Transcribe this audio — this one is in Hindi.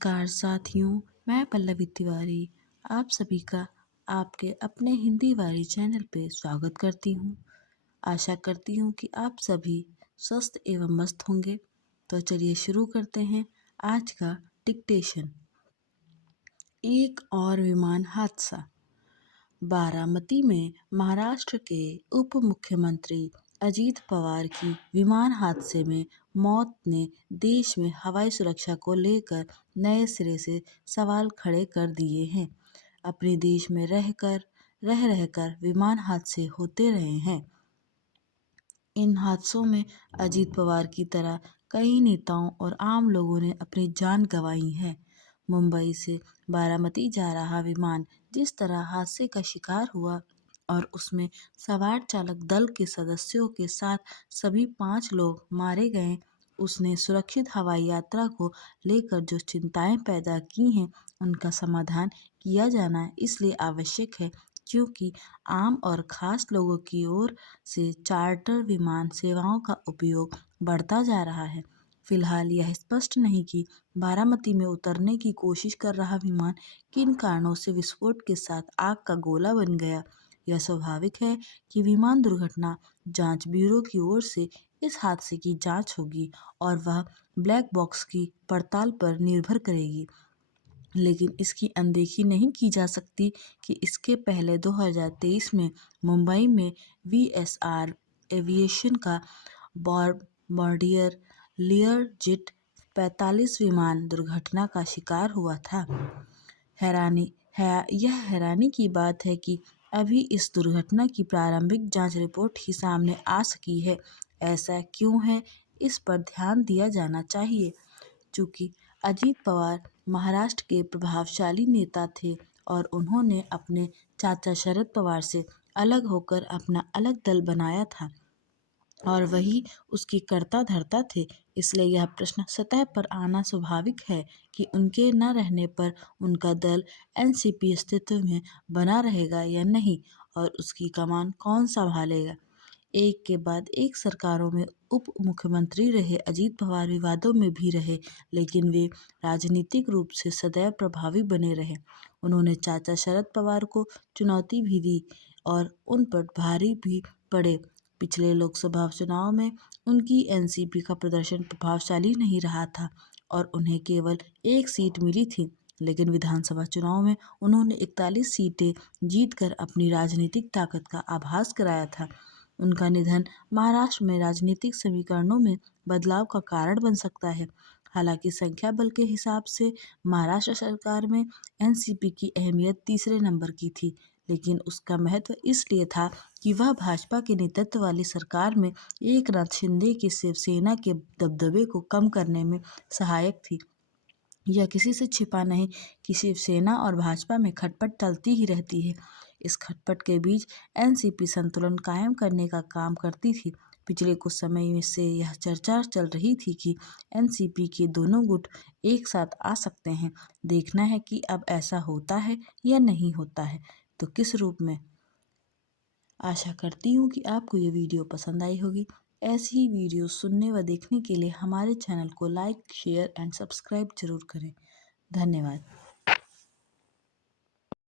नमस्कार साथियों, मैं पल्लवी तिवारी आप सभी का आपके अपने हिंदी वाली चैनल पे स्वागत करती हूँ। आशा करती हूँ कि आप सभी स्वस्थ एवं मस्त होंगे। तो चलिए शुरू करते हैं आज का डिक्टेशन। एक और विमान हादसा। बारामती में महाराष्ट्र के उप मुख्यमंत्री अजीत पवार की विमान हादसे में मौत ने देश में हवाई सुरक्षा को लेकर नए सिरे से सवाल खड़े कर दिए हैं। अपने देश में रह रहकर विमान हादसे होते रहे हैं। इन हादसों में अजीत पवार की तरह कई नेताओं और आम लोगों ने अपनी जान गंवाई है। मुंबई से बारामती जा रहा विमान जिस तरह हादसे का शिकार हुआ और उसमें सवार चालक दल के सदस्यों के साथ सभी 5 लोग मारे गए, उसने सुरक्षित हवाई यात्रा को लेकर जो चिंताएं पैदा की हैं, उनका समाधान किया जाना इसलिए आवश्यक है क्योंकि आम और खास लोगों की ओर से चार्टर विमान सेवाओं का उपयोग बढ़ता जा रहा है। फिलहाल यह स्पष्ट नहीं कि बारामती में उतरने की कोशिश कर रहा विमान किन कारणों से विस्फोट के साथ आग का गोला बन गया। यह स्वाभाविक है कि विमान दुर्घटना जांच ब्यूरो की ओर से इस हादसे की जांच होगी और वह ब्लैक बॉक्स की पड़ताल पर निर्भर करेगी। लेकिन इसकी अनदेखी नहीं की जा सकती कि इसके पहले 2023 में मुंबई में वीएसआर एविएशन का बॉम्बार्डियर लियरजेट 45 विमान दुर्घटना का शिकार हुआ था। यह हैरानी की बात है कि अभी इस दुर्घटना की प्रारंभिक जांच रिपोर्ट ही सामने आ सकी है। ऐसा क्यों है, इस पर ध्यान दिया जाना चाहिए। चूंकि अजीत पवार महाराष्ट्र के प्रभावशाली नेता थे और उन्होंने अपने चाचा शरद पवार से अलग होकर अपना अलग दल बनाया था और वही उसकी कर्ता धर्ता थे, इसलिए यह प्रश्न सतह पर आना स्वाभाविक है कि उनके न रहने पर उनका दल एनसीपी अस्तित्व में बना रहेगा या नहीं और उसकी कमान कौन संभालेगा। एक के बाद एक सरकारों में उप मुख्यमंत्री रहे अजीत पवार विवादों में भी रहे, लेकिन वे राजनीतिक रूप से सदैव प्रभावी बने रहे। उन्होंने चाचा शरद पवार को चुनौती भी दी और उन पर भारी भी पड़े। पिछले लोकसभा चुनाव में उनकी एनसीपी का प्रदर्शन प्रभावशाली नहीं रहा था और उन्हें केवल 1 सीट मिली थी, लेकिन विधानसभा चुनाव में उन्होंने 41 सीटें जीतकर अपनी राजनीतिक ताकत का आभास कराया था। उनका निधन महाराष्ट्र में राजनीतिक समीकरणों में बदलाव का कारण बन सकता है। हालांकि संख्या बल के हिसाब से महाराष्ट्र सरकार में एनसीपी की अहमियत तीसरे नंबर की थी, लेकिन उसका महत्व इसलिए था कि वह भाजपा के नेतृत्व वाली सरकार में एकनाथ शिंदे की शिवसेना के दबदबे को कम करने में सहायक थी। यह किसी से छिपा नहीं कि शिवसेना और भाजपा में खटपट चलती ही रहती है। इस खटपट के बीच एनसीपी संतुलन कायम करने का काम करती थी। पिछले कुछ समय में से यह चर्चा चल रही थी कि एनसीपी के दोनों गुट एक साथ आ सकते हैं। देखना है कि अब ऐसा होता है या नहीं होता है, तो किस रूप में। आशा करती हूँ कि आपको ये वीडियो पसंद आई होगी। ऐसी ही वीडियो सुनने व देखने के लिए हमारे चैनल को लाइक, शेयर एंड सब्सक्राइब जरूर करें। धन्यवाद।